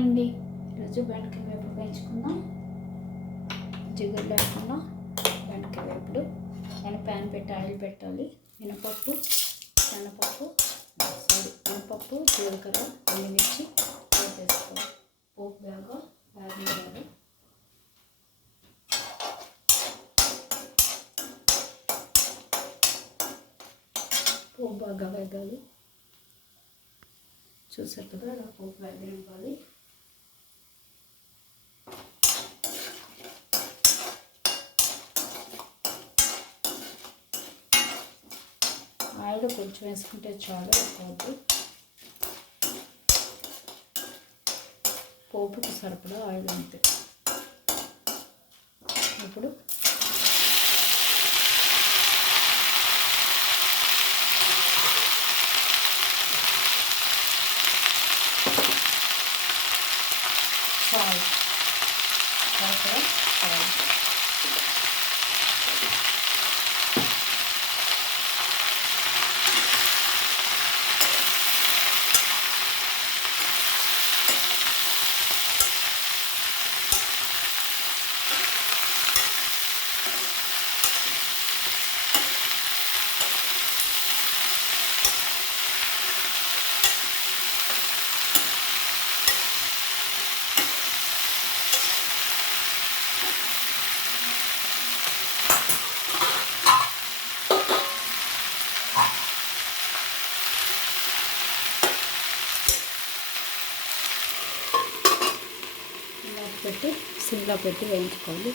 Hi అండి. ఈరోజు బెండకాయ వేపుడు పెంచుకుందాం. జిగురు లేకుండా బెండకాయ వేపుడు. నేను ప్యాన్ పెట్టి ఆయిల్ పెట్టాలి. మినపప్పు, శనగపప్పు, మినపప్పు, జీలకర్ర, ఎండుమిర్చి వేసుకోవాలి. పోపు బాగా వేగనివ్వాలి. పోపు బాగా వేగాలి. చూసారు కదా, ఇలా పోపు వేగనివ్వాలి. ఆయిల్ కొంచెం వేసుకుంటే చాలు, ఎక్కువ పోపుకి సరిపడా ఆయిల్ అంతే. ఇప్పుడు సాల్ట్, సరిపడా సాల్ట్, పెట్టి సిమ్లో పెట్టి వేయించుకోవాలి.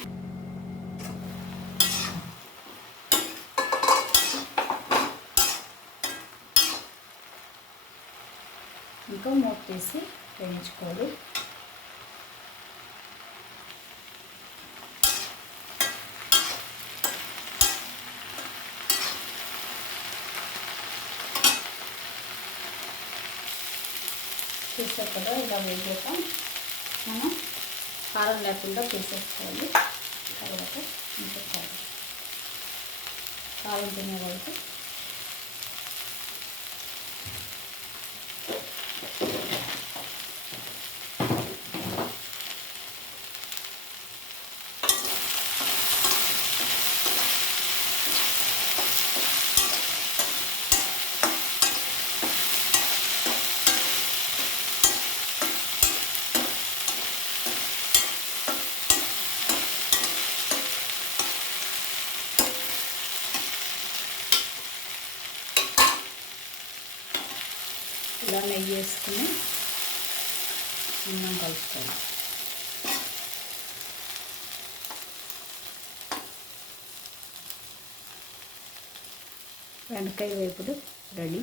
ఇంకా మూత తీసి వేయించుకోవాలి. చూసారు కదా, ఇలా వేసాక మనం కారం లేకుండా తీసేసుకోవాలి. తర్వాత ఇంకా కారం తినే వాళ్ళకి ఇలా నెయ్యి వేసుకుని అన్నం కలుపుకోవాలి. బెండకాయ వేపుడు రెడీ.